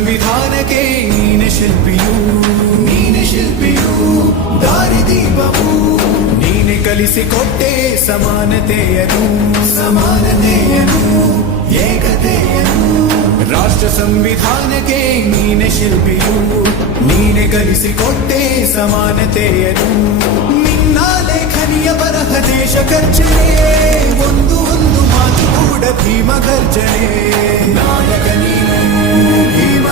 ಸಂವಿಧಾನಕ್ಕೆ ನೀನೆ ಶಿಲ್ಪಿಯು ದಾರಿದೀಪವು ನೀನೆ ಕಲಿಸಿಕೊಟ್ಟೆ ಸಮಾನತೆಯನು ಏಕತೆಯನು ರಾಷ್ಟ್ರ ಸಂವಿಧಾನಕ್ಕೆ ನೀನೆ ಶಿಲ್ಪಿಯು ನೀನೆ ಕಲಿಸಿಕೊಟ್ಟೆ ಸಮಾನತೆಯನು ನಿನ್ನ ಲೇಖನಿಯ ಬರಹ ದೇಶ ಖರ್ಚನೆ ಒಂದು ಮಾತು ಕೂಡ ಭೀಮ ಗರ್ಜನೆ ನಾಯಕ ನೀನು ಭೀಮ